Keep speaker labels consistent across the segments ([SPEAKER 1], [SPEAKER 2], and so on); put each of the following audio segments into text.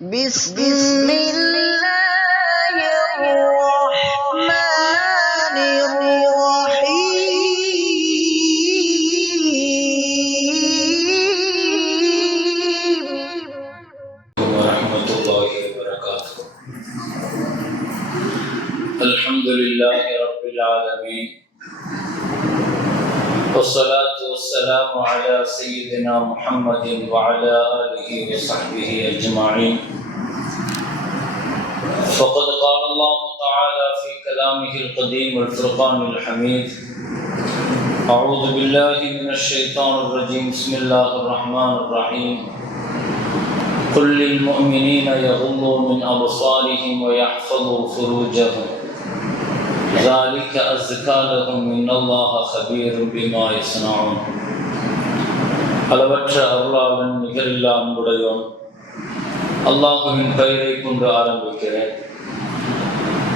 [SPEAKER 1] بسم الله الرحمن الرحيم.
[SPEAKER 2] ورحمة الله وبركاته الحمد لله رب العالمين. والصلاة والسلام على سيدنا محمد وعلى آله وصحبه أجمعين. فقد قال الله تعالى في كلامه القديم والفرقان الحميد أعوذ بالله من الشيطان الرجيم بسم الله الرحمن الرحيم. قل للمؤمنين يغضوا من أبصارهم ويحفظوا فروجهم. ذلك أزكى لهم إن الله خبير بما يصنعون. அளவற்ற அருளாளன் நிகரில்லா அன்புடையோன் அல்லாஹுவின் பெயரை கொண்டு ஆரம்பிக்கிறேன்.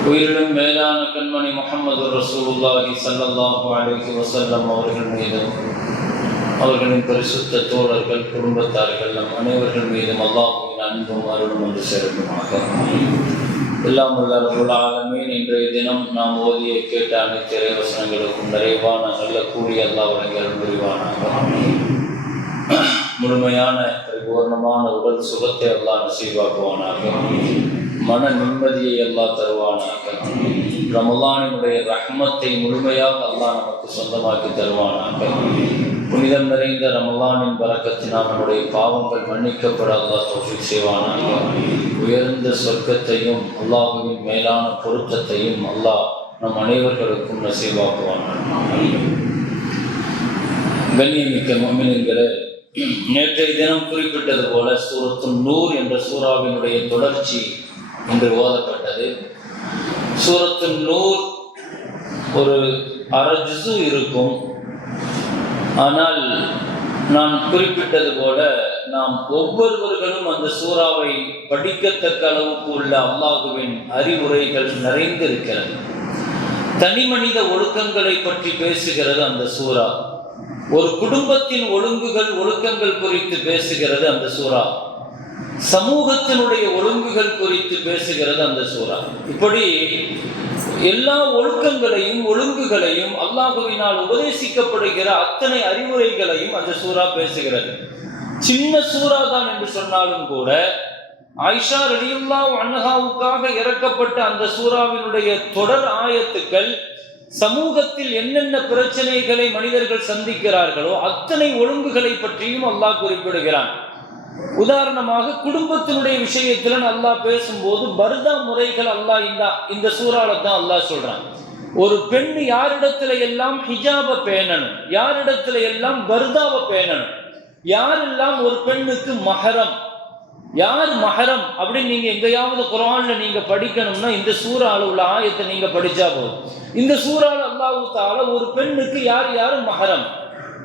[SPEAKER 2] உயிரிலும் மேலான கண்மணி முகமது ரசூல்லாஹி ஸல்லல்லாஹு அலைஹி வசல்லம் அவர்கள் மீதும் அவர்களின் பரிசுத்த தோழர்கள் குடும்பத்தார்கள் நம் அனைவர்கள் மீதும் அல்லாஹுவின் அன்பும் அருளும் என்று சேர்க்குமாக எல்லாம் உள்ள ரபுல் இன்றைய தினம் நாம் ஓதிய கேட்ட அனைத்து இறைவசனங்களுக்கும் நிறைவான நல்ல கூடிய அல்லாஹ் வழங்கி அருள் புரிவானாக முழுமையான பரிபூர்ணமான உடல் சுகத்தை எல்லாம் நசீவாக்குவானாக மன நிம்மதியை எல்லாம் தருவானாக. ரமலானினுடைய ரஹ்மத்தை முழுமையாக அல்லாஹ் நமக்கு சொந்தமாக்கி தருவானாக. புனிதம் நிறைந்த ரமலானின் பறக்கத்தினால் நம்முடைய பாவங்கள் மன்னிக்கப்பட அல்லாஹ் தௌஃபீக் செய்வானாக. உயர்ந்த சொர்க்கத்தையும் அல்லாஹுவின் மேலான பொருத்தத்தையும் அல்லாஹ் நம் அனைவர்களுக்கும் நசீவாக்குவானாக கண்ணியமிக்க மொமின்களே நேற்றைய தினம் குறிப்பிட்டது போல சூரத்து நூர் என்ற சூறாவினுடைய தொடர்ச்சி என்று ஓதப்பட்டது. சூரத்து நூர் ஒரு அரை இருக்கும். ஆனால் நான் குறிப்பிட்டது போல நாம் ஒவ்வொருவர்களும் அந்த சூறாவை படிக்கத்தக்க அளவுக்கு உள்ள அல்லாஹுவின் அறிவுரைகள் நிறைந்திருக்கிறது. தனி மனித ஒழுக்கங்களை பற்றி பேசுகிறது அந்த சூறா. ஒரு குடும்பத்தின் ஒழுங்குகள் ஒழுக்கங்கள் குறித்து பேசுகிறது அந்த சூறா. சமூகத்தினுடைய ஒழுங்குகள் குறித்து பேசுகிறது அந்த சூறா. இப்படி எல்லா ஒழுக்கங்களையும் ஒழுங்குகளையும் அல்லாஹுவினால் உபதேசிக்கப்படுகிற அத்தனை அறிவுரைகளையும் அந்த சூறா பேசுகிறது. சின்ன சூறா தான் என்று சொன்னாலும் கூட ஆயிஷா ரலியுல்லா அன்னஹாவுக்காக இறக்கப்பட்ட அந்த சூறாவினுடைய தொடர் ஆயத்துக்கள் சமூகத்தில் என்னென்ன பிரச்சனைகளை மனிதர்கள் சந்திக்கிறார்களோ அத்தனை ஒழுங்குகளை பற்றியும் அல்லாஹ் குறிப்பிடுகிறான். உதாரணமாக குடும்பத்தினுடைய விஷயத்துல அல்லாஹ் பேசும்போது பர்தா முறைகள் அல்லாஹ் இந்த இந்த சூறால தான் அல்லாஹ் சொல்றான். ஒரு பெண் யாரிடத்துல எல்லாம் ஹிஜாப பேணணும் யாரிடத்துல எல்லாம் பர்தாவை பேணணும் யாரெல்லாம் ஒரு பெண்ணுக்கு மகரம் யார் மகரம் அப்படின்னு நீங்க எங்கேயாவது குரான்ல நீங்க படிக்கணும்னா இந்த சூறால உள்ள ஆயத்தை நீங்க படிச்சா போதும். இந்த சூறால அல்லாஹு ஒரு பெண்ணுக்கு யார் யார் மகரம்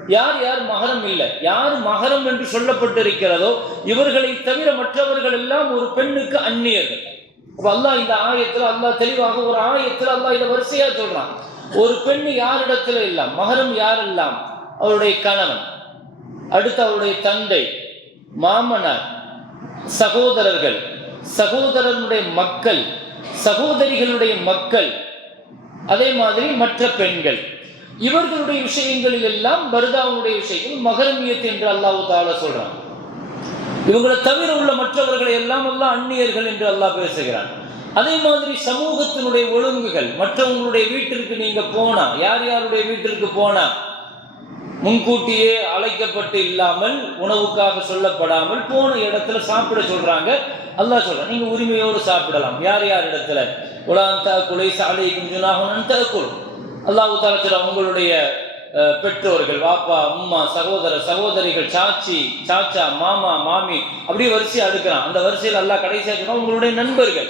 [SPEAKER 2] யார் யார் மகரம் இல்லை? யார் மகரம் என்று சொல்லப்பட்டிருக்கிறதோ இவர்களை தவிர மற்றவர்கள் எல்லாம் ஒரு பெண்ணுக்கு அந்நியர்கள். அப்ப அல்லாஹ் இந்த ஆயத்துல அல்லாஹ் தெளிவாக ஒரு ஆயத்துல அல்லாஹ் இதை வரிசையா சொல்றான். ஒரு பெண் யாரிடத்துல இல்லை மகரம் யாரெல்லாம் அவருடைய கணவன். அடுத்து அவருடைய தந்தை மாமனார் சகோதரர்கள் சகோதரனுடைய மக்கள் சகோதரிகளுடைய மக்கள் அதே மாதிரி மற்ற பெண்கள். இவர்களுடைய விஷயங்களில் எல்லாம் பருதாவுடைய விஷயங்கள் மகரமியத்து என்று அல்லாஹு தாலா சொல்றான். இவங்களை தவிர உள்ள மற்றவர்களை எல்லாம் எல்லாம் அந்நியர்கள் என்று அல்லாஹ் பேசுகிறான். அதே மாதிரி சமூகத்தினுடைய ஒழுங்குகள் மற்றவங்களுடைய வீட்டிற்கு நீங்க போனா யார் யாருடைய வீட்டிற்கு போனா முன்கூட்டியே அழைக்கப்பட்டு இல்லாமல் உணவுக்காக சொல்லப்படாமல் போன இடத்துல சாப்பிட சொல்றாங்க. அல்லா சொல்றாங்க நீங்க உரிமையோடு சாப்பிடலாம். யார் யார் இடத்துல? உலாந்தா குலை சாலை குஞ்சுனாகணும் தகுல் அல்லாஹு தாலா உங்களுடைய பெற்றோர்கள் வாப்பா அம்மா சகோதர சகோதரிகள் சாச்சி சாச்சா மாமா மாமி அப்படியே வரிசையா அடுக்கிறான். அந்த வரிசையில் எல்லாம் கடைசியாக உங்களுடைய நண்பர்கள்.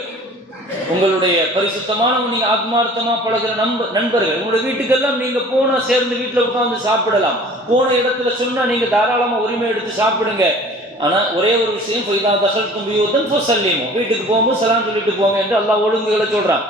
[SPEAKER 2] உங்களுடைய பரிசுத்தமான நீங்க ஆத்மார்த்தமா பழகுற நண்ப நண்பர்கள் உங்களுடைய வீட்டுக்கெல்லாம் நீங்க போனா சேர்ந்து வீட்டுல உட்காந்து சாப்பிடலாம். போன இடத்துல சொன்னா நீங்க தாராளமா உரிமை எடுத்து சாப்பிடுங்க. ஆனா ஒரே ஒரு விஷயம் போய் தான் தசல் தும்பியூத்தன் பொசல்லிமோ வீட்டுக்கு போகும்போது சலாம் சொல்லிட்டு போங்க என்று எல்லா ஒழுங்குகளை சொல்றான்.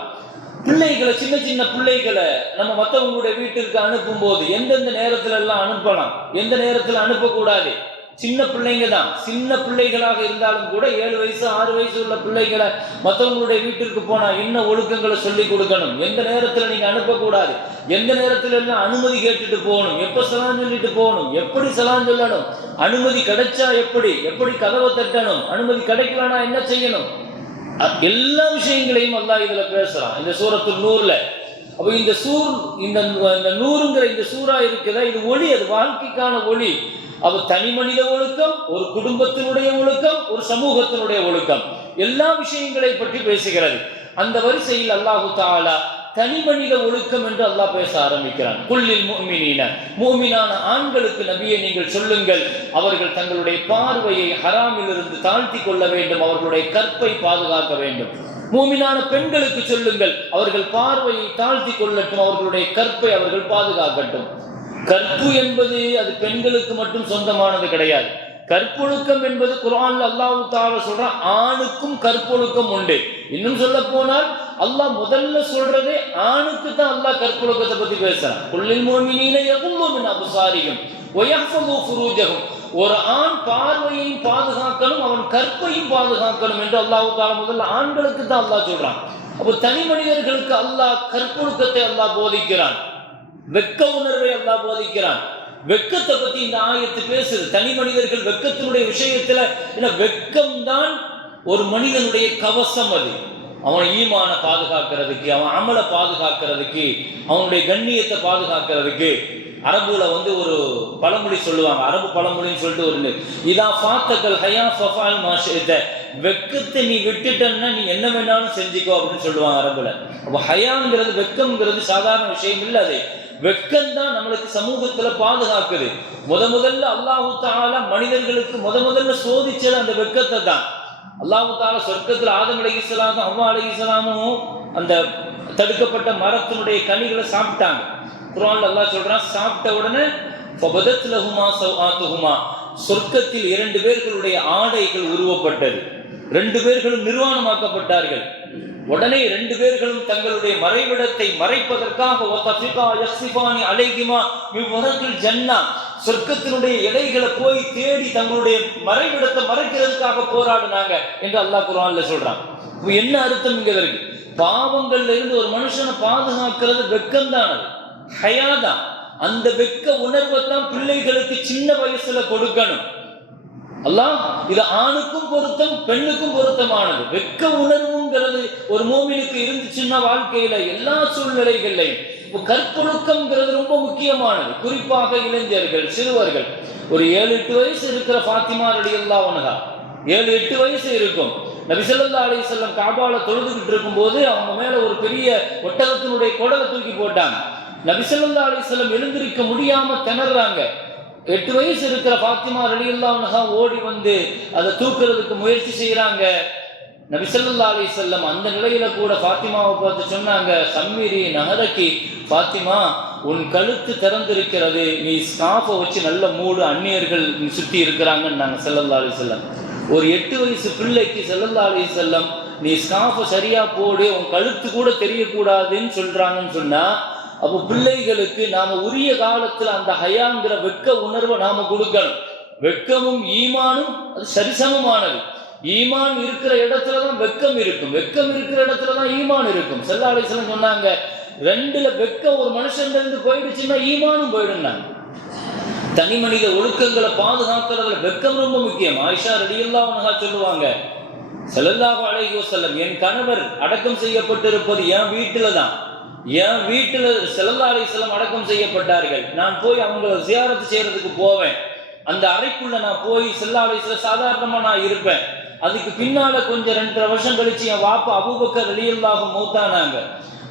[SPEAKER 2] பிள்ளைகளை சின்ன சின்ன பிள்ளைகளை நம்ம மற்றவங்களுடைய வீட்டிற்கு அனுப்பும் போது எந்தெந்த நேரத்துல எல்லாம் அனுப்பலாம்? எந்த நேரத்துல அனுப்பக்கூடாது? சின்ன பிள்ளைங்க தான். சின்ன பிள்ளைகளாக இருந்தாலும் கூட ஏழு வயசு ஆறு வயசு உள்ள பிள்ளைகளை மற்றவங்களுடைய வீட்டிற்கு போனால் என்ன ஒழுக்கங்களை சொல்லி கொடுக்கணும்? எந்த நேரத்தில் நீங்கள் அனுப்பக்கூடாது? எந்த நேரத்தில் எல்லாம் அனுமதி கேட்டுட்டு போகணும்? எப்போ சலான் சொல்லிட்டு போகணும்? எப்படி சலான் சொல்லணும்? அனுமதி கிடைச்சா எப்படி? எப்படி கதவை தட்டணும்? அனுமதி கிடைக்கலனா என்ன செய்யணும்? எல்லா விஷயங்களையும் அல்லா இதில் பேசலாம் இந்த சூரத்து நூறில் அப்போ இந்த சூர் இந்த இந்த நூறுங்கிற இந்த சூறா இருக்குதா? இது ஒளி அது வாழ்க்கைக்கான ஒளி. அவ தனி மனித ஒழுக்கம் ஒரு குடும்பத்தினுடைய ஒழுக்கம் ஒரு சமூகத்தினுடைய ஒழுக்கம். எல்லா விஷயங்களை பற்றி பேசுகிறது. அந்த வரிசையில் அல்லாஹு தாலா தனி மனித ஒழுக்கம் என்று அல்லாஹ் பேச ஆரம்பிக்கிறான். குல்லில் முஃமினீன மூமினான ஆண்களுக்கு நபியை நீங்கள் சொல்லுங்கள். அவர்கள் தங்களுடைய பார்வையை ஹராமிலிருந்து தாழ்த்தி கொள்ள வேண்டும். அவர்களுடைய கற்பை பாதுகாக்க வேண்டும். மூமினான பெண்களுக்கு சொல்லுங்கள். அவர்கள் பார்வையை தாழ்த்தி கொள்ளட்டும். அவர்களுடைய கற்பை அவர்கள் பாதுகாக்கட்டும். கற்பு என்பது அது பெண்களுக்கு மட்டும் சொந்தமானது கிடையாது. கற்பொழுக்கம் என்பது குரான் அல்லாஹு தால சொல்றான் ஆணுக்கும் கற்பொழுக்கம் உண்டு. இன்னும் சொல்ல போனால் அல்லாஹ் முதல்ல சொல்றதே ஆணுக்கு தான் அல்லாஹ் கற்பொழுக்கத்தை பத்தி பேசுறான். குல்லில் முஃமினீன யகுல்லு மின் ஒயஃபமு குரூஜகம் ஒரு ஆண் பார்வையையும் பாதுகாக்கணும் அவன் கற்பையும் பாதுகாக்கணும் என்று அல்லாஹு தால முதல்ல ஆண்களுக்கு தான் அல்லாஹ் சொல்றான். அப்போ தனி மனிதர்களுக்கு அல்லாஹ் கற்பொழுக்கத்தை அல்லாஹ் போதிக்கிறான். வெக்க உணர்வை அல்லா போதிக்கிறான். வெக்கத்தை பத்தி இந்த ஆயத்து பேசுது. தனி மனிதர்கள் வெக்கத்தினுடைய விஷயத்துல என்ன வெக்கம் தான் ஒரு மனிதனுடைய கவசம் அது. அவன் ஈமான பாதுகாக்கிறதுக்கு அவன் அமலை பாதுகாக்கிறதுக்கு அவனுடைய கண்ணியத்தை பாதுகாக்கிறதுக்கு. அரபுல வந்து ஒரு பழமொழி சொல்லுவாங்க. அரபு பழமொழின்னு சொல்லிட்டு ஒரு இதான் ஃபாத்தக்கல் ஹயா ஃபஃபால் மாஷித்த வெக்கத்தை நீ விட்டுட்டன்னா நீ என்ன வேணாலும் செஞ்சுக்கோ அப்படின்னு சொல்லுவாங்க அரபுல. அப்போ ஹயாங்கிறது வெக்கம்ங்கிறது சாதாரண விஷயம் இல்லை அது. வெட்கம் தான் நம்மளுக்கு சமூகத்துல பாதுகாக்குது. முத முதல்ல அல்லாஹு தாலா மனிதர்களுக்கு முத முதல்ல சோதிச்சது அந்த வெக்கத்தை தான் அல்லாஹு தாலா சொர்க்கத்துல ஆதம் அலைஹிஸ்ஸலாமும் அவ்வா அலைஹிஸ்ஸலாமும் அந்த தடுக்கப்பட்ட மரத்தினுடைய கனிகளை சாப்பிட்டாங்க. குரான் அல்லாஹ் சொல்றான் சாப்பிட்ட உடனே சொர்க்கத்தில் இரண்டு பேர்களுடைய ஆடைகள் உருவப்பட்டது. ரெண்டு பேர்களும் நிர்வாணமாக்கப்பட்டார்கள். உடனே ரெண்டு பேர்களும் தங்களுடைய மறைவிடத்தை மறைப்பதற்காக ஒத்தஃபிகா அலைகிமா மிவ்வரத்தில் ஜன்னா சொர்க்கத்தினுடைய இடைகளை போய் தேடி தங்களுடைய மறைவிடத்தை மறைக்கிறதுக்காக போராடினாங்க என்று அல்லாஹ் குரான்ல சொல்றான். என்ன அர்த்தம் இங்க இருக்கு? பாவங்கள்ல இருந்து ஒரு மனுஷனை பாதுகாக்கிறது வெக்கம் தான் அது ஹயாதான் அந்த வெக்க உணர்வை தான் பிள்ளைகளுக்கு சின்ன வயசுல கொடுக்கணும். அல்லாஹ் இது ஆணுக்கும் பொருத்தம் பெண்ணுக்கும் பொருத்தமானது. வெக்க உணர்வுங்கிறது ஒரு மூமினுக்கு இருந்துச்சுன்னா வாழ்க்கையில எல்லா சூழ்நிலைகள்லையும். கற்பொழுக்கம்ங்கிறது ரொம்ப முக்கியமானது. குறிப்பாக இளைஞர்கள் சிறுவர்கள். ஒரு ஏழு எட்டு வயசு இருக்கிற ஃபாத்திமா ரடியல்லா உனகா ஏழு எட்டு வயசு இருக்கும். நபிசல்லா அலிசல்லம் காபால தொழுதுகிட்டு இருக்கும்போது அவங்க மேல ஒரு பெரிய ஒட்டகத்தினுடைய குடலை தூக்கி போட்டாங்க. நபிசல்லா அலிசல்லம் எழுந்திருக்க முடியாம திணறாங்க. எட்டு வயசு இருக்கிற பாத்திமா ரெடி ரலியல்லாஹா ஓடி வந்து அதை தூக்குறதுக்கு முயற்சி செய்யறாங்க நபிசல்லா அலி செல்லம் அந்த நிலையில கூட பாத்திமாவை பார்த்து சொன்னாங்க சம்மீரி நகரக்கி பாத்திமா உன் கழுத்து திறந்திருக்கிறது. நீ ஸ்காஃபை வச்சு நல்ல மூடு அந்நியர்கள் சுத்தி இருக்கிறாங்கன்னு நாங்கள் செல்லல்லா அலி செல்லம் ஒரு எட்டு வயசு பிள்ளைக்கு செல்லல்லா அலி செல்லம் நீ ஸ்காஃபை சரியா போடு உன் கழுத்து கூட தெரியக்கூடாதுன்னு சொல்றாங்கன்னு சொன்னா அப்போ பிள்ளைகளுக்கு நாம உரிய காலத்துல அந்த ஹயாங்கிற வெக்க உணர்வை நாம கொடுக்கணும். வெக்கமும் ஈமானும் அது சரிசமமானது. ஈமான் இருக்கிற இடத்துல தான் வெக்கம் இருக்கும். வெக்கம் இருக்கிற இடத்துல தான் ஈமான் இருக்கும். செல்லாலேசலம் சொன்னாங்க ரெண்டுல வெக்கம் ஒரு மனுஷன் இருந்து போயிடுச்சுன்னா ஈமானும் போயிடுனாங்க தனி மனித ஒழுக்கங்களை பாதுகாக்கிறதுல வெக்கம் ரொம்ப முக்கியம். ஆயிஷா உனகா சொல்லுவாங்க ஸல்லல்லாஹு அலைஹி வஸல்லம் என் கணவர் அடக்கம் செய்யப்பட்டிருப்பது என் வீட்டில தான். என் வீட்டில் ஸல்லல்லாஹு செல்லம் அடக்கம் செய்யப்பட்டார்கள். நான் போய் அவங்கள சியாரத்து செய்யறதுக்கு போவேன். அந்த அறைக்குள்ள நான் போய் ஸல்லல்லாஹு சில சாதாரணமாக சாதாரணமா நான் இருப்பேன். அதுக்கு பின்னால கொஞ்சம் ரெண்டரை வருஷம் கழிச்சு என் வாப்பா அபூபக்கர் ரலியல்லாஹு மூத்தானாங்க.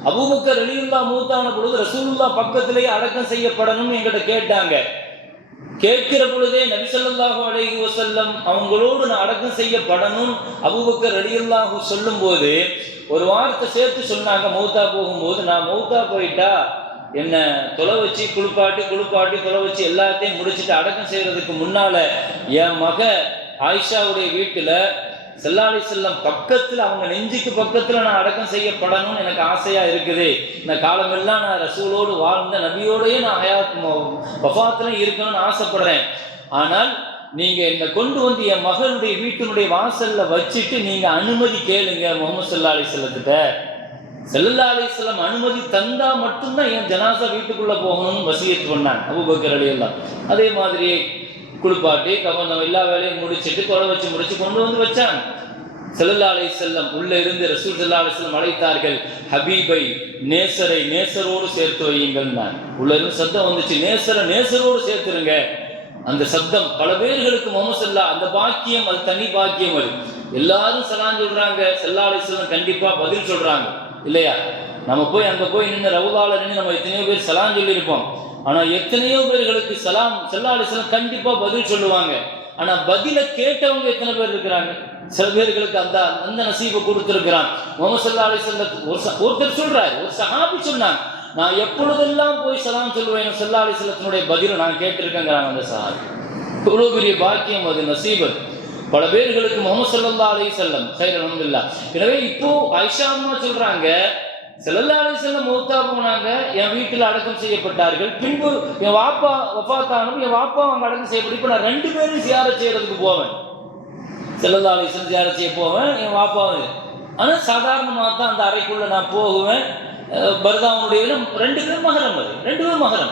[SPEAKER 2] அபூபக்கர் வெளியில்லா மூத்தான பொழுது ரசூலுல்லாஹ் பக்கத்திலேயே அடக்கம் செய்யப்படணும்னு எங்கிட்ட கேட்டாங்க. கேட்கிற பொழுதே நபிசல்லாஹு ஸல்லல்லாஹு அலைஹி அவங்களோடு நான் அடக்கம் செய்யப்படணும் அபூபக்கர் சொல்லும் சொல்லும்போது ஒரு வார்த்தை சேர்த்து சொன்னாங்க மௌத்தா போகும்போது. நான் மௌத்தா போயிட்டா என்ன தொலை வச்சு குளிப்பாட்டி குளிப்பாட்டி தொலை வச்சு எல்லாத்தையும் முடிச்சுட்டு அடக்கம் செய்யறதுக்கு முன்னால என் மக ஆயிஷாவுடைய வீட்டில் செல்லாளி செல்லம் பக்கத்தில் அவங்க நெஞ்சுக்கு பக்கத்தில் நான் அடக்கம் செய்யப்படணும்னு எனக்கு ஆசையாக இருக்குது. இந்த காலமெல்லாம் நான் ரசூலோடு வாழ்ந்த நபியோடயே நான் ஹயாத் வஃபாத்தில் இருக்கணும்னு ஆசைப்படுறேன். ஆனால் நீங்கள் என்னை கொண்டு வந்து என் மகளுடைய வீட்டினுடைய வாசலில் வச்சுட்டு நீங்கள் அனுமதி கேளுங்க முகமது சல்லா அலிஸ்லத்திட்ட செல்லல்லா அலிஸ்லாம் அனுமதி தந்தா மட்டும்தான் என் ஜனாசா வீட்டுக்குள்ள போகணும்னு வசியத்து பண்ணாங்க. அபுபக்கர் அலி எல்லாம் அதே மாதிரி குளிப்பாட்டி கவனம் எல்லா வேலையும் முடிச்சிட்டு குறை வச்சு முடிச்சு கொண்டு வந்து வச்சாங்க. செல்லல்லா அலை செல்லம் உள்ள இருந்து ரசூல் செல்லா அலை செல்லம் அழைத்தார்கள் ஹபீபை நேசரை நேசரோடு சேர்த்து வையுங்கள் உள்ள இருந்து சத்தம் வந்துச்சு நேசரை நேசரோடு சேர்த்துருங்க. அந்த சத்தம் பல பேர்களுக்கு முகமது சல்லா அந்த பாக்கியம் அது தனி பாக்கியம் அது. எல்லாரும் சலான் சொல்றாங்க செல்லா அலை செல்லம் கண்டிப்பா பதில் சொல்றாங்க. இல்லையா? நம்ம போய் அங்க போய் நின்று ரவுதால நின்று நம்ம எத்தனையோ பேர் சலான் சொல்லியிருப்போம். ஆனா எத்தனையோ பேர்களுக்கு சலாம் செல்லா அலை கண்டிப்பா பதில் சொல்லுவாங்க. ஆனா பதில கேட்டவங்க எத்தனை பேர் இருக்கிறாங்க? சில பேர்களுக்கு அந்த அந்த நசீபை கொடுத்திருக்கிறான். முகமது சல்லா அலி ஒரு ச- ஒருத்தர் சொல்றாரு ஒரு சஹாபி சொன்னாங்க. நான் எப்பொழுதெல்லாம் போய் சலாம் சொல்லுவேன் சல்லா அலி செல்லத்தினுடைய பதிலை நான் கேட்டிருக்கேங்கிறாங்க அந்த சஹாபி. இவ்வளவு பெரிய பாக்கியம் அது நசீபத் பல பேர்களுக்கு முகமது சல்லா அலி செல்லம் சரி அலமதுல்லா எனவே இப்போ ஐஷா அம்மா சொல்றாங்க செல்லல்லாலே செல்ல மூத்தா போனாங்க. என் வீட்டில் அடக்கம் செய்யப்பட்டார்கள். பின்பு என் வாப்பா வஃபாத்தானும் என் வாப்பா அவங்க அடக்கம் செய்யப்பட்டு இப்போ நான் ரெண்டு பேரும் சியார செய்யறதுக்கு போவேன். செல்லல்லாலே அலி சியார செய்ய போவேன் என் வாப்பாவும் ஆனால் சாதாரணமாக தான் அந்த அறைக்குள்ளே நான் போகுவேன். அஹ் ரெண்டு பேரும் மகரம் அது. ரெண்டு பேரும் மகரம்.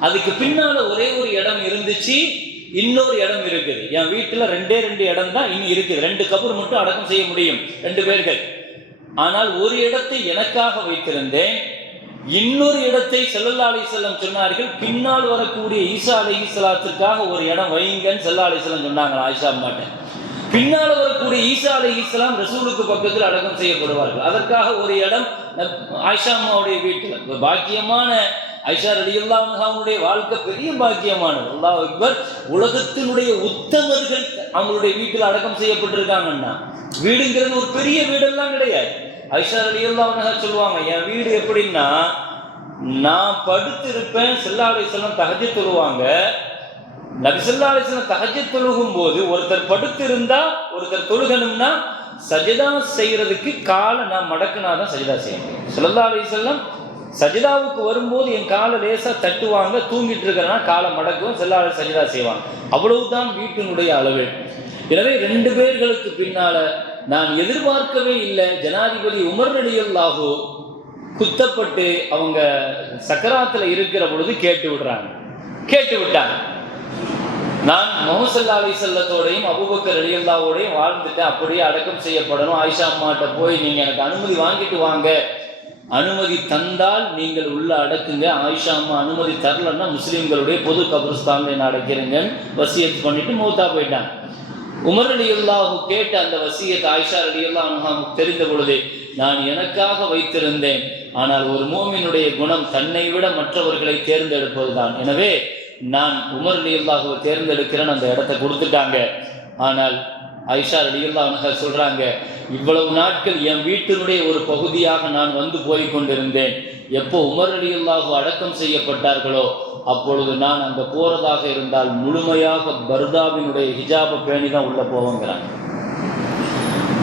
[SPEAKER 2] அதுக்கு பின்னால் ஒரே ஒரு இடம் இருந்துச்சு இன்னொரு இடம் இருக்குது. என் வீட்டில் ரெண்டே ரெண்டு இடம் தான் இனி இருக்குது. ரெண்டு கபர் மட்டும் அடக்கம் செய்ய முடியும். ரெண்டு பேர்கள். ஆனால் ஒரு இடத்தை எனக்காக வைத்திருந்தேன். இன்னொரு இடத்தை செல்லல்லா அலி செல்லம் சொன்னார்கள் பின்னால் வரக்கூடிய ஈசா அலி இஸ்லாத்திற்காக ஒரு இடம் வைங்கன்னு செல்லா அலி செல்லம் சொன்னாங்க ஆயிஷா அம்மாட்ட. பின்னால் வரக்கூடிய ஈசா அலி இஸ்லாம் ரசூலுக்கு பக்கத்தில் அடக்கம் செய்யப்படுவார்கள். அதற்காக ஒரு இடம் ஆயிஷா அம்மாவுடைய வீட்டில். ஒரு பாக்கியமான ஐஷா ரலியல்லாஹுடைய வாழ்க்கை பெரிய பாக்கியமானது. அல்லாஹ் அக்பர் உலகத்தினுடைய உத்தமர்கள் அவங்களுடைய வீட்டில் அடக்கம் செய்யப்பட்டிருக்காங்கன்னா வீடுங்கிறது ஒரு பெரிய வீடெல்லாம் கிடையாது. ஐஷா ரலியல்லாஹு சொல்லுவாங்க என் வீடு எப்படின்னா நான் படுத்து இருப்பேன் செல்லா அலிஸ்லாம் தகஜ தொழுவாங்க. நபிசல்லா அலிஸ்லாம் தகஜ தொழுகும் போது ஒருத்தர் படுத்து இருந்தா ஒருத்தர் தொழுகணும்னா சஜிதா செய்யறதுக்கு காலை நான் மடக்குனாதான் சஜிதா செய்ய முடியும் சொல்லல்லா அலிஸ்லாம் சஜிதாவுக்கு வரும்போது என் காலை லேசாக தட்டுவாங்க தூங்கிட்டு இருக்கிறனா காலை மடக்குவோம் செல்லா சஜிதா செய்வாங்க. அவ்வளவுதான் வீட்டினுடைய அளவு. எனவே ரெண்டு பேர்களுக்கு பின்னால நான் எதிர்பார்க்கவே இல்லை. ஜனாதிபதி உமர் நடிகல்லாகோ குத்தப்பட்டு அவங்க சக்கராத்தில் இருக்கிற பொழுது கேட்டு விடுறாங்க. கேட்டு விட்டாங்க. நான் முகசல்லா அலி செல்லத்தோடையும் அபுபக்கர் அலியல்லாவோடையும் வாழ்ந்துட்டு அப்படியே அடக்கம் செய்யப்படணும். ஆயிஷா அம்மாட்ட போய் நீங்கள் எனக்கு அனுமதி வாங்கிட்டு வாங்க. அனுமதி தந்தால் நீங்கள் உள்ள அடக்குங்க. ஆயிஷா அம்மா அனுமதி தரலன்னா முஸ்லீம்களுடைய பொது கபுரஸ்தான் என்ன அடக்கிறீங்கன்னு வசியத்து பண்ணிட்டு மூத்தா போயிட்டாங்க. உமர் அலியுல்லாஹு கேட்ட அந்த வசியத்தை ஆயிஷா அலியுல்லா அல்லாஹ் தெரிந்த பொழுது நான் எனக்காக வைத்திருந்தேன். ஆனால் ஒரு மோமினுடைய குணம் தன்னை விட மற்றவர்களை தேர்ந்தெடுப்பதுதான். எனவே நான் உமர் அலி தேர்ந்தெடுக்கிறேன். அந்த இடத்த கொடுத்துட்டாங்க. ஆனால் ஐஷா அலியுல்லா அல்லாஹ் சொல்றாங்க இவ்வளவு நாட்கள் என் வீட்டினுடைய ஒரு பகுதியாக நான் வந்து போய் கொண்டிருந்தேன். எப்போ உமர் அலியுல்லாஹு அடக்கம் செய்யப்பட்டார்களோ அப்பொழுது நான் அங்கே போகிறதாக இருந்தால் முழுமையாக பர்தாவினுடைய ஹிஜாபை பேணி தான் உள்ள போவோங்கிறாங்க.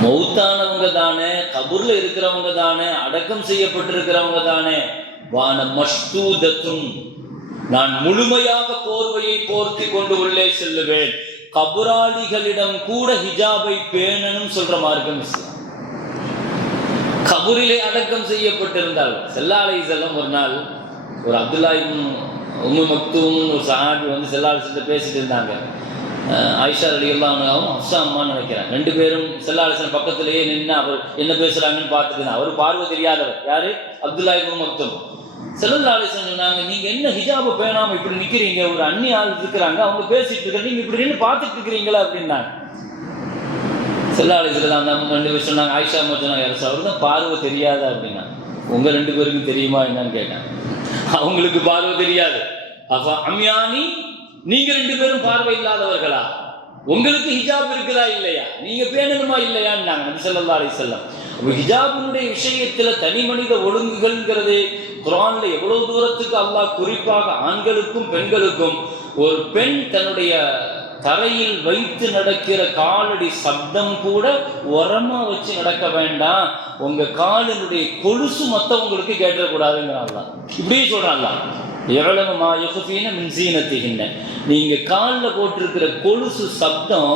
[SPEAKER 2] மௌத்தானவங்க தானே கபூரில் இருக்கிறவங்க தானே அடக்கம் செய்யப்பட்டிருக்கிறவங்க தானே வான மஷ்தூதத்தும் நான் முழுமையாக போர்வையை போர்த்தி கொண்டு உள்ளே செல்லுவேன். கபுராளிகளிடம் கூட ஹிஜாபை பேணணும் சொல்ற மார்க்கம் இஸ்லாம். கபூரிலே அடக்கம் செய்யப்பட்டிருந்தால் செல்லாலை செல்லம் ஒரு நாள் ஒரு அப்துல்லா உம்மு மக்தூம் ஒரு சஹாபி வந்து செல்லாலை பேசிட்டு இருந்தாங்க. ஆயிஷா அலி அல்லாவும் அப்சா அம்மான்னு நினைக்கிறேன். ரெண்டு பேரும் செல்லாலை பக்கத்திலேயே நின்று அவர் என்ன பேசுறாங்கன்னு பார்த்துட்டு அவர் பார்வை தெரியாதவர். யாரு? அப்துல்லா இபு மக்தூம். செல்லல்லா சொன்னாங்க நீங்க என்ன ஹிஜாபை பேணாம இப்படி நிக்கிறீங்க? ஒரு அண்ணி ஆள் இருக்கிறாங்க. அவங்க பேசிட்டு இருக்க நீங்க இப்படி நின்று பார்த்துட்டு இருக்கிறீங்களா? அப்படின்னாங்க. செல்லாளிசில் அந்த ரெண்டு பேர் சொன்னாங்க ஆயிஷா அம்மா சொன்னாங்க அரசு அவர் தான் பார்வை தெரியாதா? அப்படின்னா. உங்க ரெண்டு பேருக்கும் தெரியுமா என்னன்னு கேட்டேன். அவங்களுக்கு பார்வை தெரியாது. அப்போ அம்யானி நீங்க ரெண்டு பேரும் பார்வை இல்லாதவர்களா? உங்களுக்கு ஹிஜாப் இருக்குதா இல்லையா? நீங்க பேணணுமா இல்லையான்னாங்க நபி ஸல்லல்லாஹு அலைஹி வஸல்லம். ஹிஜாபினுடைய விஷயத்துல தனி மனித ஒழுங்குகள்ங்கிறது குரான்ல எவ்வளவு தூரத்துக்கு அல்லாஹ் குறிப்பாக ஆண்களுக்கும் பெண்களுக்கும் ஒரு பெண் தன்னுடைய தரையில் வைத்து நடக்கிற காலடி சப்தம் கூட உரமா வச்சு நடக்க வேண்டாம். உங்க காலினுடைய கொலுசு மத்தவங்களுக்கு கேட்டக்கூடாதுங்கிறாங்களா அல்லாஹ். இப்படியே சொல்றாங்களா எவ்வளவு மா யுகுஃபீன மின் சீனத்திகின்ன. நீங்க காலில் போட்டிருக்கிற கொலுசு சப்தம்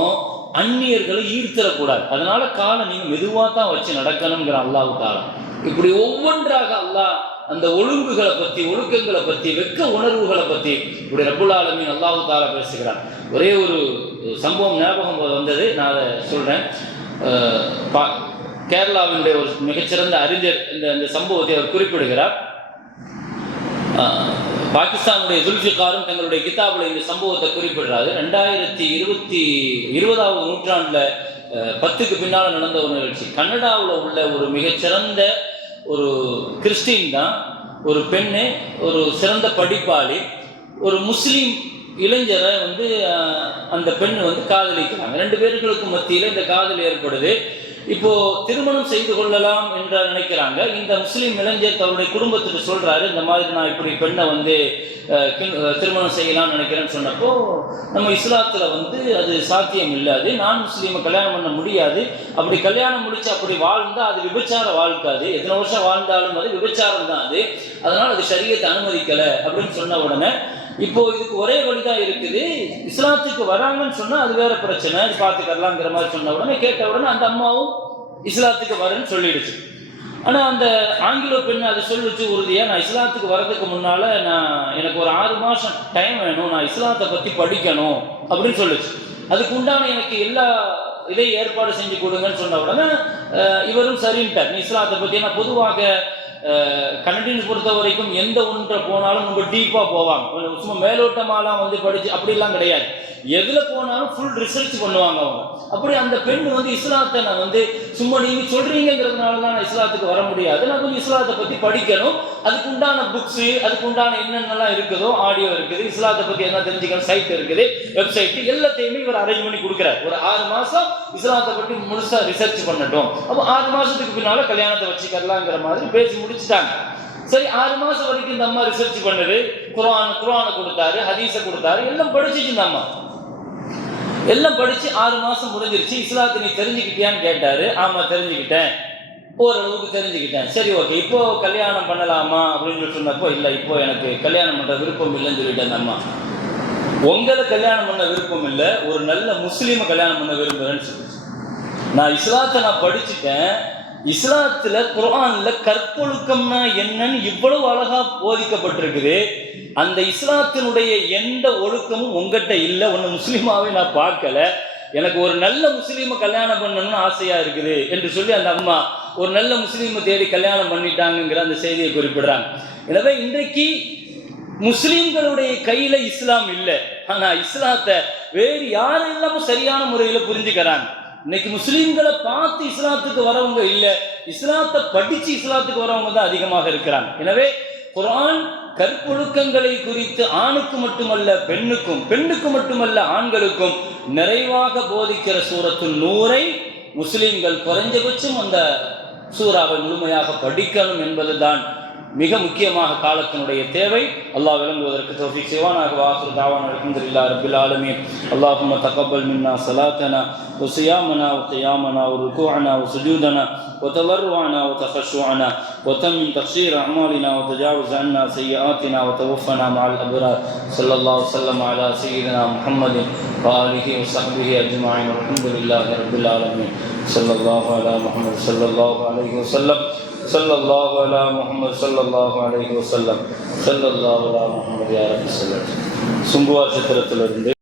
[SPEAKER 2] அந்நியர்களை ஈர்த்திடக்கூடாது. அதனால காலை நீங்க மெதுவாக தான் வச்சு நடக்கணுங்கிற அல்லாஹ் இப்படி ஒவ்வொன்றாக அல்லாஹ் அந்த ஒழுங்குகளை பற்றி ஒழுக்கங்களை பற்றி வெக்க உணர்வுகளை பற்றி இப்படி ரப்புல் அல்லாஹு அல்லாஹ் தாலா பேசுகிறான் ஒரே ஒரு சம்பவம் ஞாபகம் வந்தது நான் அதை சொல்கிறேன் பா- கேரளாவினுடைய ஒரு மிகச்சிறந்த அறிஞர் இந்த இந்த சம்பவத்தை அவர் குறிப்பிடுகிறார். பாகிஸ்தானுடைய துல்ஃபிகாரும் தங்களுடைய கிதாபில் இந்த சம்பவத்தை குறிப்பிடுறாரு. ரெண்டாயிரத்தி இருபத்தி இருபதாவது நூற்றாண்டில் பத்துக்கு பின்னால் நடந்த ஒரு நிகழ்ச்சி. கனடாவில் உள்ள ஒரு மிகச்சிறந்த ஒரு கிறிஸ்டின் தான் ஒரு பெண்ணு ஒரு சிறந்த படிப்பாளி ஒரு முஸ்லீம் இளைஞரை வந்து அந்த பெண் வந்து காதலிக்கிறாங்க. ரெண்டு பேர்களுக்கு மத்தியில் இந்த காதல் ஏற்படுது. இப்போ திருமணம் செய்து கொள்ளலாம் என்று நினைக்கிறாங்க. இந்த முஸ்லீம் இளைஞர் தன்னுடைய குடும்பத்துக்கு சொல்றாரு இந்த மாதிரி நான் இப்படி பெண்ணை வந்து திருமணம் செய்யலாம்னு நினைக்கிறேன்னு சொன்னப்போ நம்ம இஸ்லாத்துல வந்து அது சாத்தியம் இல்லை அது நான் முஸ்லீமை கல்யாணம் பண்ண முடியாது. அப்படி கல்யாணம் முடிச்சு அப்படி வாழ்ந்தா அது விபச்சார வாழ்க்காது எத்தனை வருஷம் வாழ்ந்தாலும் அது விபச்சாரம் தான் அது. அதனால அது சரியத்தை அனுமதிக்கல. அப்படின்னு சொன்ன உடனே இப்போ இதுக்கு ஒரே வழிதான் இருக்குது. இஸ்லாத்துக்கு வராங்கன்னு சொன்னா அது வேற பிரச்சனை. பார்த்துக்கலாங்கிற மாதிரி சொன்ன உடனே கேட்ட உடனே அந்த அம்மாவும் இஸ்லாத்துக்கு வரேன்னு சொல்லிடுச்சு. ஆனால் அந்த ஆங்கிலோ பெண் அதை சொல்லிச்சு உறுதியாக நான் இஸ்லாத்துக்கு வர்றதுக்கு முன்னால் நான் எனக்கு ஒரு ஆறு மாதம் டைம் வேணும். நான் இஸ்லாத்தை பற்றி படிக்கணும். அப்படின்னு சொல்லுச்சு. அதுக்கு உண்டான எனக்கு எல்லா இதையும் ஏற்பாடு செஞ்சு கொடுங்கன்னு சொன்ன உடனே இவரும் சரின்ட்டார். நீ இஸ்லாத்தை பற்றி ஏன்னா பொதுவாக கனடியன்ஸ் பொறுத்த வரைக்கும் எந்த ஒன்றை போனாலும் ரொம்ப டீப்பாக போவாங்க. சும்மா மேலோட்டமாலாம் வந்து படிச்சு அப்படிலாம் கிடையாது. எதில் போனாலும் ஃபுல் ரிசர்ச் பண்ணுவாங்க அவங்க. அப்படி அந்த பெண் வந்து இஸ்லாத்தை நான் வந்து சும்மா நீங்கள் சொல்கிறீங்கிறதுனால தான் நான் இஸ்லாத்துக்கு வர முடியாது. நான் கொஞ்சம் இஸ்லாத்தை பற்றி படிக்கணும். அதுக்கு உண்டான புக்ஸு அதுக்கு உண்டான என்னென்னலாம் இருக்குதோ ஆடியோ இருக்குது இஸ்லாத்தை பற்றி என்ன தெரிஞ்சுக்கணும் சைட் இருக்குது வெப்சைட் எல்லாத்தையுமே இவர் அரேஞ்ச் பண்ணி கொடுக்குறாரு. ஒரு ஆறு மாதம் இஸ்லாத்தை பற்றி முழுசாக ரிசர்ச் பண்ணட்டும். அப்போ ஆறு மாதத்துக்கு பின்னால் கல்யாணத்தை வச்சுக்கலாங்கிற மாதிரி பேசி முடிச்சுட்டாங்க. சரி ஆறு மாதம் வரைக்கும் இந்த அம்மா ரிசர்ச் பண்ணுது. குரான் குரானை கொடுத்தாரு ஹதீஸை கொடுத்தாரு எல்லாம் படிச்சுச்சு இந்த அம்மா. எல்லாம் படித்து ஆறு மாதம் முடிஞ்சிருச்சு. இஸ்லாத்தை நீ தெரிஞ்சுக்கிட்டியான்னு கேட்டார். ஆமாம் தெரிஞ்சுக்கிட்டேன். ஓரளவுக்கு தெரிஞ்சுக்கிட்டேன். சரி ஓகே இப்போ கல்யாணம் பண்ணலாமா அப்படின்னு சொன்னப்போ இல்லை இப்போ எனக்கு கல்யாணம் பண்ணுற விருப்பம் இல்லைன்னு சொல்லிட்டேன் அந்த அம்மா. உங்களை கல்யாணம் பண்ண விருப்பம் இல்லை ஒரு நல்ல முஸ்லீமை கல்யாணம் பண்ண விரும்புகிறேன்னு சொல்லிச்சு. நான் இஸ்லாத்தை நான் படிச்சுட்டேன். இஸ்லாத்துல குர்ஆன்ல கற்பொழுக்கம்னா என்னன்னு இவ்வளவு அழகா போதிக்கப்பட்டிருக்குது. அந்த இஸ்லாத்தினுடைய எந்த ஒழுக்கமும் உங்ககிட்ட இல்லை ஒன்று முஸ்லீமாவே நான் பார்க்கல. எனக்கு ஒரு நல்ல முஸ்லீமை கல்யாணம் பண்ணணும்னு ஆசையா இருக்குது என்று சொல்லி அந்த அம்மா ஒரு நல்ல முஸ்லீமை தேடி கல்யாணம் பண்ணிட்டாங்கங்கிற அந்த செய்தியை குறிப்பிடுறாங்க. எனவே இன்றைக்கு முஸ்லீம்களுடைய கையில இஸ்லாம் இல்லை. ஆனா இஸ்லாத்தை வேறு யாரும் இல்லாம சரியான முறையில புரிஞ்சுக்கிறாங்க. இன்னைக்கு முஸ்லீம்களை பார்த்து இஸ்லாத்துக்கு வரவங்க இல்லை இஸ்லாத்தை படிச்சு இஸ்லாத்துக்கு வரவங்க தான் அதிகமாக இருக்கிறாங்க. எனவே குரான் கற்பொழுக்கங்களை குறித்து ஆணுக்கு மட்டுமல்ல பெண்ணுக்கும் பெண்ணுக்கு மட்டுமல்ல ஆண்களுக்கும் நிறைவாக போதிக்கிற சூரத்து நூறை முஸ்லீம்கள் குறைஞ்சபட்சம் அந்த சூறாவை முழுமையாக படிக்கணும் என்பதுதான் மிக முக்கியமாக காலத்தினுடைய தேவை அல்லாஹ் விளங்குவதற்கு தௌஃபீக் செய்வானாக வாசு தாவான அல்ஹம்துலில்லாஹ் ரப்பில் ஆலமீன் அல்லாஹும்ம தகப்பல் மின்னா ஸலாத்தனா وصيامنا وقيامنا وركوعنا وسجودنا وتضرعنا وتخشعنا وتمن تقصير أعمالنا وتجاوز عنا سيئاتنا وتوفنا مع الأبرار صلى الله وسلم على سيدنا محمد وآله وصحبه أجمعين والحمد لله رب العالمين صلى الله على محمد صلى الله عليه وسلم صلى الله على محمد صلى الله عليه وسلم صلى الله على محمد يا رب صلى الله சுங்குவார் சித்திரத்திலிருந்து